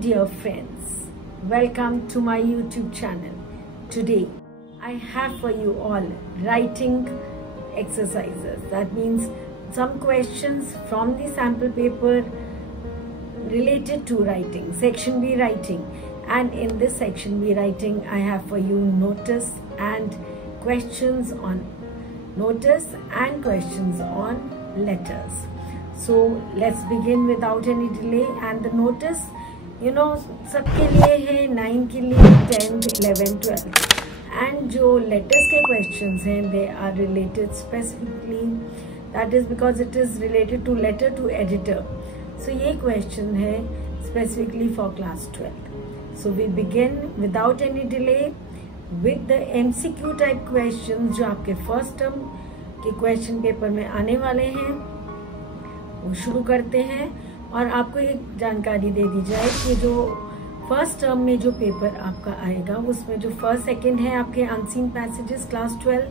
dear friends, welcome to my YouTube channel. Today I have for you all writing exercises. That means some questions from the sample paper related to writing, section B writing, and in this section B writing I have for you notice and questions on letters. So let's begin without any delay. And the notice, सबके लिए है, 9 के लिए, 10th, 11th, 12th. And जो letters के questions हैं, they are related specifically. That is because it is related to letter to editor. So ये question है specifically for class 12. So we begin without any delay with the MCQ type questions जो आपके first term के question paper में आने वाले हैं. वो शुरू करते हैं. और आपको एक जानकारी दे दी जाए कि जो फर्स्ट टर्म में जो पेपर आपका आएगा उसमें जो फर्स्ट सेकंड है आपके unseen passages class 12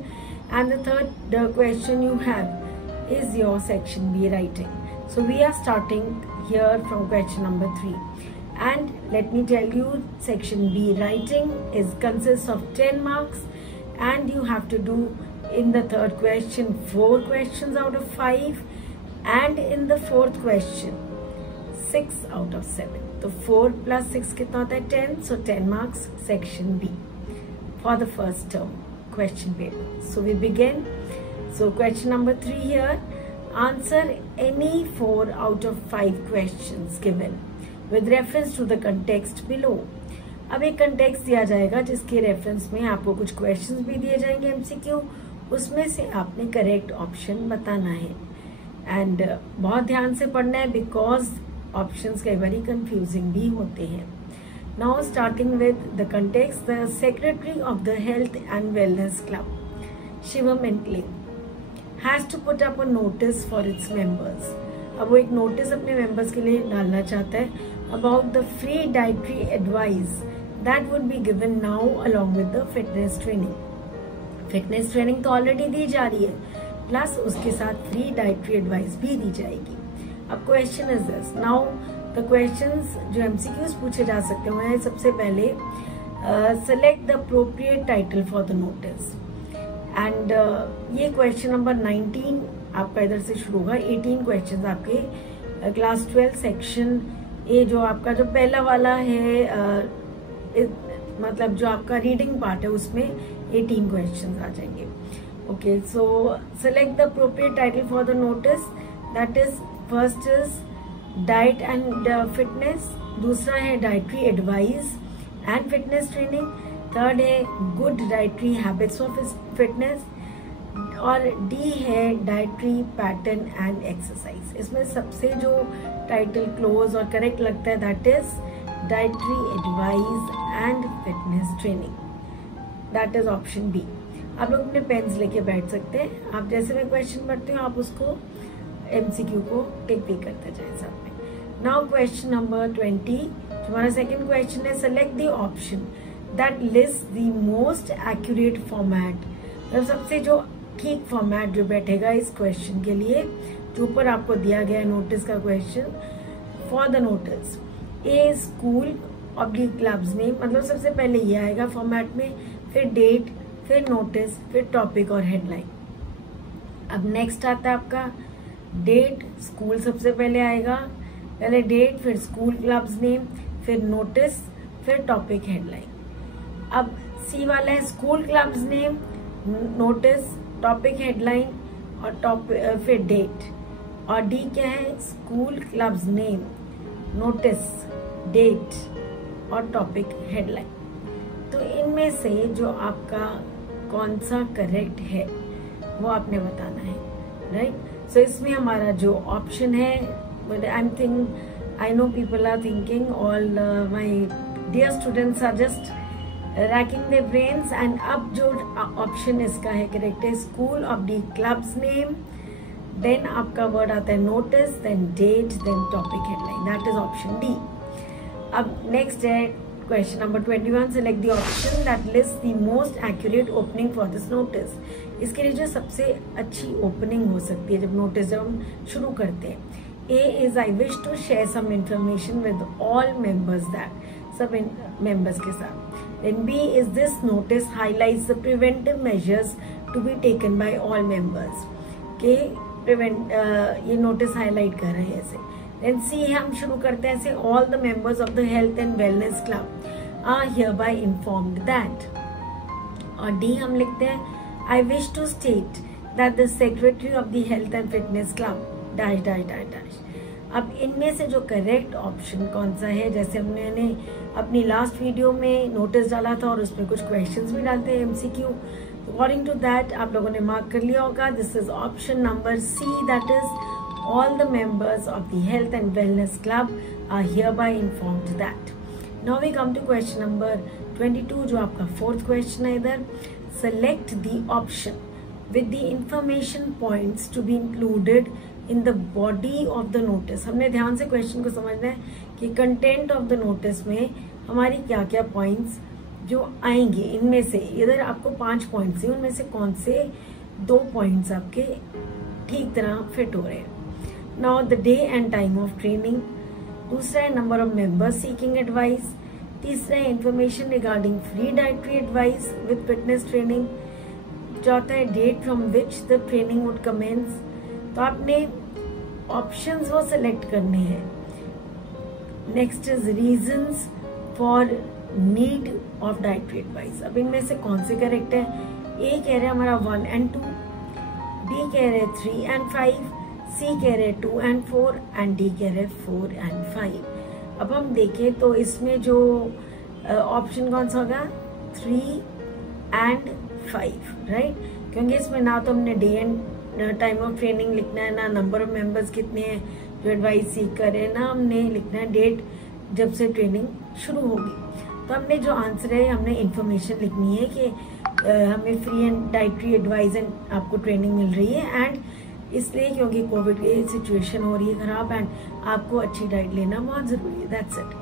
and the third question you have is your section B writing. So we are starting here from question number 3 and let me tell you section B writing is consist of 10 marks and you have to do in the third question 4 questions out of 5 and in the fourth question 6 out of 7. तो 4 plus 6 कितना होता है 10. So 10 marks section B for the first term question paper. So we begin. So question number 3 here. Answer any 4 out of 5 questions given with reference to the context below. अब एक context दिया जाएगा जिसके reference में आपको कुछ questions भी दिए जाएंगे MCQ. उसमें से आपने करेक्ट ऑप्शन बताना है एंड बहुत ध्यान से पढ़ना है बिकॉज ऑप्शंस कई बार कंफ्यूजिंग भी होते हैं. Now starting with the context. The secretary of the health and wellness club Shivam Ankle has to put up a notice for its members. अब वो एक नोटिस अपने मेंबर्स के लिए डालना चाहता है about the free dietary advice that would be given now along with the fitness training. Fitness training तो ऑलरेडी दी जा रही है प्लस उसके साथ फ्री डाइटरी एडवाइस भी दी जाएगी. अब question is this. Now the questions जो एमसीक्यूज पूछे जा सकते हैं सबसे पहले select the appropriate title for the notice and ये क्वेश्चन नंबर 19 आपका इधर से शुरू होगा. 18 क्वेश्चंस आपके क्लास 12 सेक्शन ए जो आपका जो पहला वाला है मतलब जो आपका रीडिंग पार्ट है उसमें 18 क्वेश्चंस आ जाएंगे. Okay so select the appropriate title for the notice. That is first is diet and fitness, दूसरा है dietary advice and fitness training, third है good dietary habits of fitness और डी है dietary pattern and exercise. इसमें सबसे जो title close और correct लगता है that is dietary advice and fitness training. That is option B. आप लोग अपने पेन्स लेके बैठ सकते हैं. आप जैसे मैं क्वेश्चन पढ़ती हूँ आप उसको एमसीक्यू को टिक भी करते जाए साथ में. Now question number 20. हमारा सेकंड क्वेश्चन है select the option that list the most accurate format. मतलब सबसे जो ठीक फॉर्मेट जो बैठेगा इस क्वेश्चन के लिए जो ऊपर आपको दिया गया है नोटिस का question for the notice. A school oblique clubs में मतलब सबसे पहले ये आएगा फॉर्मेट में, फिर डेट, फिर नोटिस, फिर टॉपिक और हेडलाइन. अब नेक्स्ट आता है आपका डेट. स्कूल सबसे पहले आएगा, पहले डेट, फिर स्कूल क्लब्स नेम, फिर नोटिस, फिर टॉपिक हेडलाइन. अब सी वाला है school clubs name, notice, topic headline और फिर डेट. और डी क्या है school clubs name, notice, date और टॉपिक हेडलाइन. तो इनमें से जो आपका कौन सा करेक्ट है वो आपने बताना है, राइट. सो इसमें हमारा जो ऑप्शन है I know people are thinking all my dear students are just racking their brains and अब जो ऑप्शन इसका है करेक्ट है school of the clubs name, then आपका वर्ड आता है notice, then date, then topic headline. That is option D. अब next है question number 21. Select the option that list the most accurate opening for this notice. इसके लिए जो सबसे अच्छी ओपनिंग हो सकती है जब नोटिस जब हम शुरू करते हैं A is I wish to share some information with all members that, सब members के साथ. Then B is this notice highlights the preventive measures to be taken by all members. के ये notice highlight कर रहे हैं ऐसे. Then C हम शुरू करते हैं ऐसे, all the members of the health and wellness club are hereby informed that. और D हम लिखते हैं I wish to state that the secretary of the health and fitness club dash dash dash dash. अब इनमें से जो correct option कौन सा है, जैसे हमने अपनी लास्ट वीडियो में नोटिस डाला था और उसमें कुछ क्वेश्चंस भी डालते हैं MCQ, अकॉर्डिंग टू दैट आप लोगों ने मार्क कर लिया होगा. This is option number C, that is all the members of the health and wellness club are hereby informed that. Now we come to question number 22, जो आपका fourth question है. इधर select the option with the information points to be included in the body of the notice. हमने ध्यान से question को समझना है कि कंटेंट ऑफ द नोटिस में हमारी क्या क्या पॉइंट्स जो आएंगे. इनमें से इधर आपको 5 पॉइंट्स हैं, उनमें से कौन से 2 पॉइंट्स आपके ठीक तरह फिट हो रहे हैं. Now the day and time of training. दूसरा है number of members seeking advice. तीसरा है information regarding free dietary advice with fitness training. चौथा है date from which the training would commence. तो आपने ऑप्शंस वो सिलेक्ट करने हैं. Next is reasons for need of dietary advice. अब इनमें से कौन से करेक्ट है. ए कह रहे हैं हमारा 1 and 2, बी कह रहे हैं 3 and 5, सी कह रहे हैं 2 and 4 एंड डी कह रहे हैं 4 and 5. अब हम देखें तो इसमें जो ऑप्शन कौन सा होगा, 3 and 5, राइट. क्योंकि इसमें ना तो हमने day and time of training लिखना है, ना नंबर ऑफ मेंबर्स कितने हैं जो एडवाइस सीख कर रहे हैं, ना हमने लिखना है डेट जब से ट्रेनिंग शुरू होगी. तो हमने जो आंसर है हमने इंफॉर्मेशन लिखनी है कि हमें free and dietary advice and आपको ट्रेनिंग मिल रही है, एंड इसलिए क्योंकि कोविड की सिचुएशन हो रही है खराब एंड आपको अच्छी डाइट लेना बहुत जरूरी है. That's it,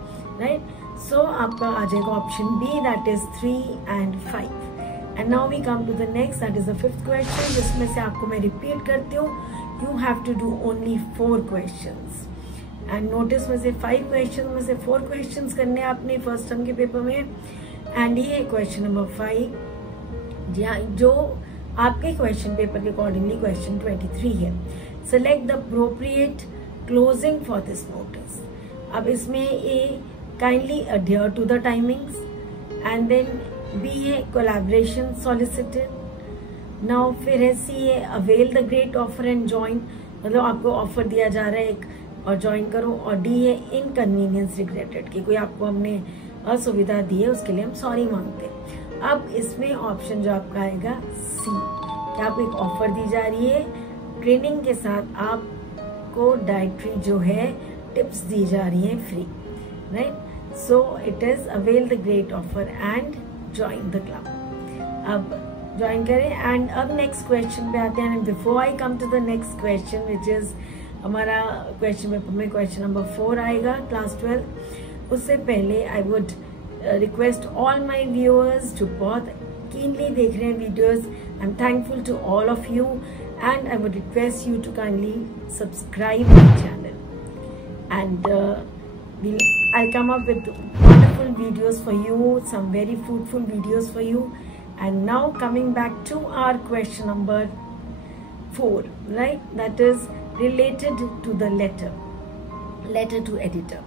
right. सो आपका आ जाएगा option B, that is 3 and 5. And now we come to the next, that is the 5th question, जिसमें से आपको मैं रिपीट करती हूँ. You have to do only 4 questions. And notice में से 5 questions में से 4 questions करने आपने फर्स्ट टर्म के पेपर में. एंड ये क्वेश्चन नंबर 5 जो आपके क्वेश्चन पेपर के अकॉर्डिंगली क्वेश्चन 23 है. Select the appropriate closing for this notice. अब इसमें A, kindly adhere to the timings, and then B है collaboration solicited. नाउ फिर है C है avail the great offer and join, मतलब आपको ऑफर दिया जा रहा है एक और ज्वाइन करो. और D है इनकन्वीनियंस रिग्रेटेड, कि कोई आपको हमने असुविधा दी है उसके लिए हम सॉरी मांगते हैं. अब इसमें ऑप्शन जो आपका आएगा C, कि आपको एक ऑफर दी जा रही है, ट्रेनिंग के साथ आपको डाइटरी जो है टिप्स दी जा रही है free, right. So it is avail the great offer and join the club. अब ज्वाइन करें. एंड अब नेक्स्ट क्वेश्चन पे आते हैं. Before I come to the next question which is हमारा क्वेश्चन पेपर में क्वेश्चन नंबर 4 आएगा क्लास 12, उससे पहले I would request all my viewers जो बहुत कीनली देख रहे हैं videos, I am thankful to all of you and I would request you to kindly subscribe my channel and I'll come up with wonderful videos for you, some very fruitful videos for you. And now coming back to our question number 4, right? That is related to the letter to editor.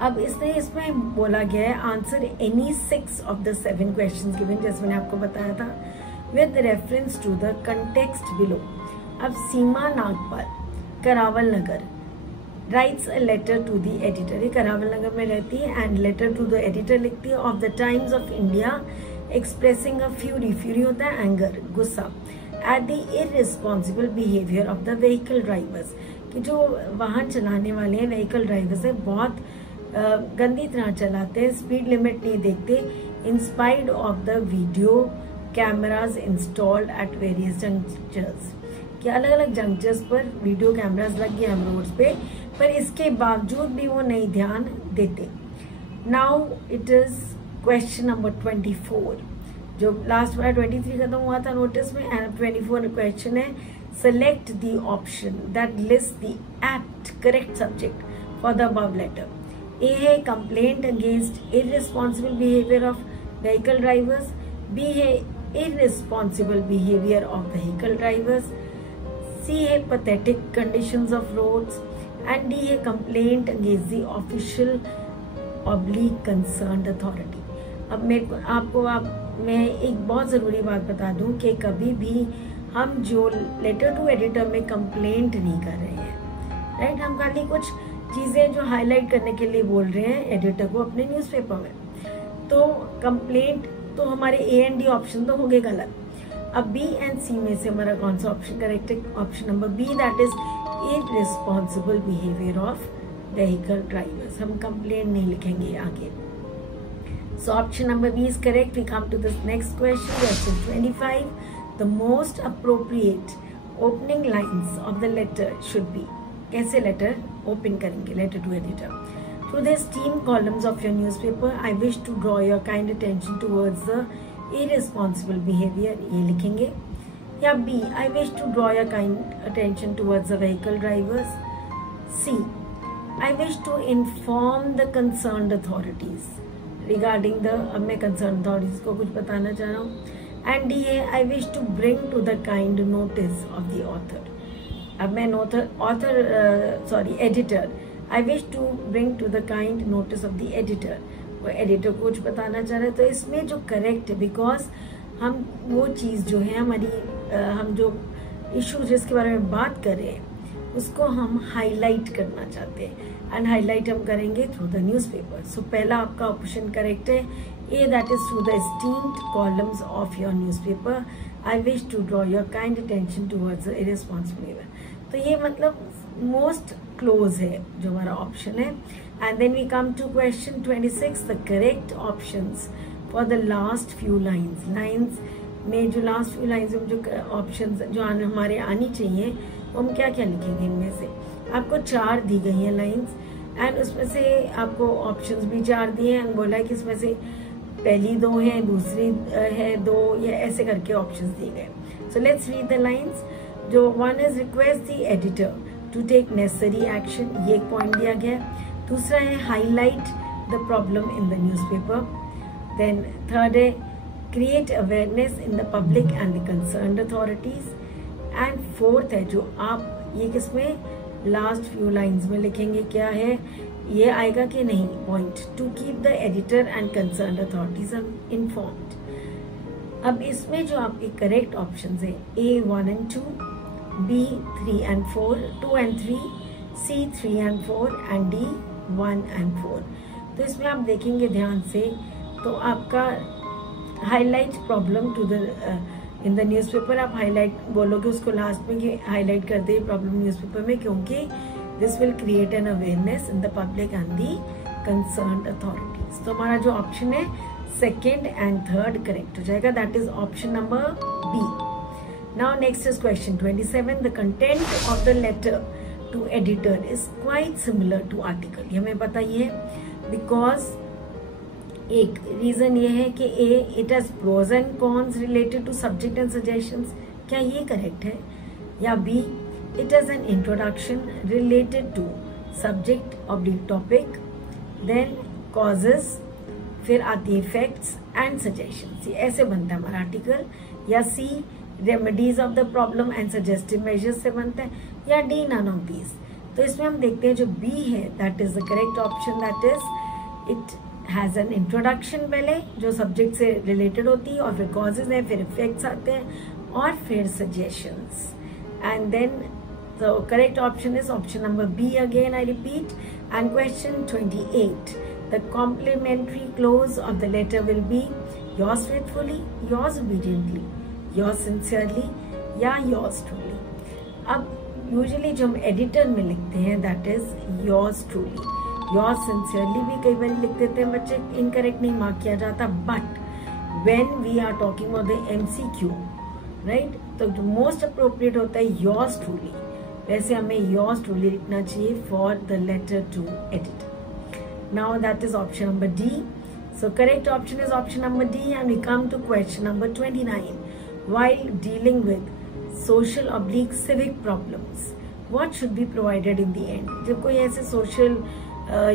अब इसमें बोला गया है answer any 6 of the 7 questions given, जैसे मैंने आपको बताया था, with reference to the context below. अब Seema Nagpal, Karawal Nagar, writes a letter to the editor. ये करावल नगर में रहती है and letter to the editor लिखती है of the Times of India expressing a fury होता है एंगर, गुस्सा, at the irresponsible behaviour of the vehicle drivers, कि जो वाहन चलाने वाले हैं व्हीकल ड्राइवर्स है बहुत गंदी तरह चलाते हैं, स्पीड लिमिट नहीं देखते, in spite of the video cameras installed at various junctures, कि अलग अलग जंक्चर्स पर वीडियो कैमराज लग गए हम रोड्स पे, पर इसके बावजूद भी वो नहीं ध्यान देते. Now it is question number 24, जो लास्ट बार 23 खत्म हुआ था नोटिस में, एंड 24 क्वेश्चन है select the option that lists the apt correct subject for the above letter. A है complaint against irresponsible behavior of vehicle drivers. B है irresponsible behavior of vehicle drivers. C है pathetic conditions of roads. And D है complaint against the official oblique concerned authority. अब मैं एक बहुत ज़रूरी बात बता दूं कि कभी भी हम जो लेटर टू एडिटर में कंप्लेंट नहीं कर रहे हैं, राइट। हम खाली कुछ चीज़ें जो हाईलाइट करने के लिए बोल रहे हैं एडिटर को अपने न्यूज़पेपर में। तो कंप्लेंट तो हमारे ए एंड डी ऑप्शन तो हो गए गलत। अब बी एंड सी में से हमारा कौन सा ऑप्शन करेक्ट है? Option number B, that is irresponsible behaviour of vehicle drivers. हम कंप्लेंट नहीं लिखेंगे आगे। So option number B is correct. We come to this next question, question 25. The most appropriate opening lines of the letter should be. कैसे letter open करेंगे? Letter to editor. Through the esteemed columns of your newspaper, I wish to draw your kind attention towards the irresponsible behavior. ये लिखेंगे। या B, I wish to draw your kind attention towards the vehicle drivers. C, I wish to inform the concerned authorities regarding the, अब मैं concerned authorities को कुछ बताना चाह रहा हूँ। And D है, I wish to bring to the kind notice of the author. अब मैं editor. I wish to bring to the kind notice of the editor. वो editor को कुछ बताना चाह रहे हैं, तो इसमें जो correct है, because हम वो चीज़ जो है हमारी हम जो इशू जिसके बारे में बात कर रहे हैं उसको हम हाईलाइट करना चाहते हैं, एंड हाईलाइट हम करेंगे थ्रू द न्यूज़पेपर। सो पहला आपका ऑप्शन करेक्ट है A, that is through the esteemed columns of your newspaper I wish to draw your kind attention towards the irresponsible. तो ये मतलब मोस्ट क्लोज है जो हमारा ऑप्शन है। And then we come to question 26, the correct options for the last few lines में जो last few lines में जो ऑप्शंस जो हमारे आनी चाहिए हम क्या क्या लिखेंगे? इनमें से आपको 4 दी गई हैं लाइंस, एंड उसमें से आपको ऑप्शंस भी 4 दिए हैं, एंड बोला है कि इसमें से पहली 2 हैं, दूसरी है 2, या ऐसे करके ऑप्शंस दिए गए। So let's read the lines. जो 1 is request the editor to take necessary action, ये एक पॉइंट दिया गया। दूसरा है highlight the problem in the newspaper. Then third है create awareness in the public and the concerned authorities. And fourth है जो आप ये किसमें लास्ट फ्यू लाइंस में लिखेंगे, क्या है ये आएगा कि नहीं point, to keep the editor and concerned authorities informed. अब इसमें जो आपके करेक्ट ऑप्शंस है A 1 and 2, B 3 and 4, 2 and 3, C 3 and 4 and D 1 and 4। तो इसमें आप देखेंगे ध्यान से तो आपका highlight problem to the in the newspaper, आप हाईलाइट बोलोगे उसको लास्ट में कि हाईलाइट कर दे प्रॉब्लम न्यूज़पेपर में, क्योंकि this will create an awareness in the public and the concerned authorities. तो हमारा जो ऑप्शन है सेकेंड एंड थर्ड करेक्ट हो जाएगा, that is option number B. Now next is question 27, the content of the letter to editor is quite similar to article. ये हमें पता ही है, बिकॉज एक रीजन ये है कि A it has pros and cons related to subject and suggestions, क्या ये करेक्ट है? या B it has an introduction related to subject of the topic, then causes, फिर आती है इफेक्ट्स एंड सजेशंस, ये ऐसे बनता है हमारा आर्टिकल। या C remedies of the problem and suggestive measures से बनता है, या डी नन ऑफ दीज। तो इसमें हम देखते हैं जो बी है that is the correct option, that is it has an introduction पहले जो सब्जेक्ट से रिलेटेड होती है, और फिर कॉजेज है, फिर इफेक्ट्स आते हैं, और फिर suggestions. And then the correct option is option number B again, I repeat. And question 28, the complimentary close of the letter will be yours faithfully, yours obediently, yours sincerely, या yours truly. अब usually जो हम editor में लिखते हैं that is yours truly. Yours sincerely भी कई बार लिख देते हैं बच्चे, इनकरेक्ट नहीं मार्क किया जाता, but when we are talking about the MCQ, right, तो जो मोस्ट अप्रोप्रिएट होता है योर्स ट्रूली। वैसे हमें योर्स ट्रूली लिखना चाहिए for the letter to editor. Now that is option number D. So correct option is option number D, and we come to question number 29। While dealing with social oblique civic problems. What should be provided in the end? जब कोई ऐसे social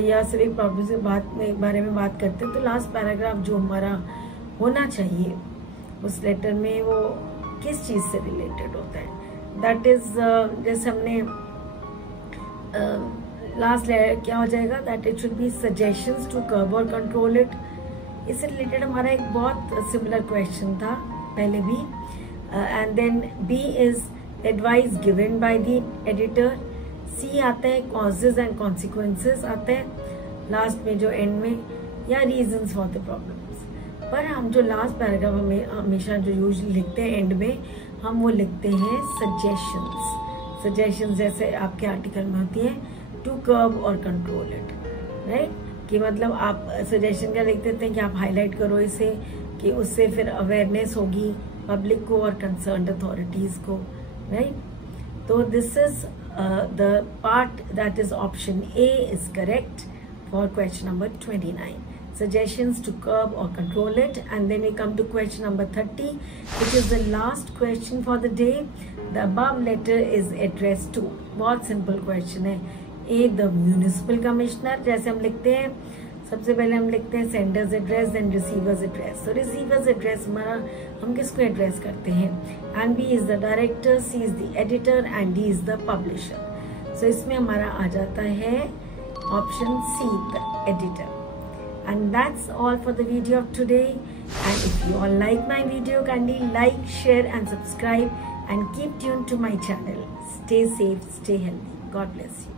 या civic problem के बारे में बात करते हैं तो लास्ट पैराग्राफ जो हमारा होना चाहिए उस लेटर में वो किस चीज़ से रिलेटेड होता है. दैट इज जैसे हमने लास्ट क्या हो जाएगा, that it should be suggestions to curb और कंट्रोल इट. इससे रिलेटेड हमारा एक बहुत सिमिलर क्वेश्चन था पहले भी. And then B is advice given by the editor. C आता है कॉजेज एंड कॉन्सिक्वेंसेस आता है लास्ट में जो एंड में, या रीजंस फॉर द प्रॉब्लम्स. पर हम जो लास्ट पैराग्राफ हमें हमेशा जो यूजुअली लिखते हैं एंड में, हम वो लिखते हैं सजेशंस. सजेशंस जैसे आपके आर्टिकल में होती है टू कर्ब और कंट्रोल इट, राइट. कि मतलब आप सजेशन क्या लिख देते हैं कि आप हाईलाइट करो इसे, कि उससे फिर अवेयरनेस होगी पब्लिक को और कंसर्न्ड अथॉरिटीज को, राइट. तो this is the part that is option A is correct for question number 29. Suggestions to curb or control it. And then we come to question number 30, which is the last question for the day. The above letter is addressed to. बहुत simple question है. A, the municipal commissioner. जैसे हम लिखते हैं, सबसे पहले हम लिखते हैं sender's address then receiver's address. तो रिसीवर्स एड्रेस हमारा हम किसको एड्रेस करते हैं, and B is the director, C is the editor and D is the publisher. So इसमें हमारा आ जाता है option C, the editor. And that's all for the video of today. And if you all like my video, kindly like, share and subscribe and keep tune to my channel. Stay safe, stay healthy. God bless you.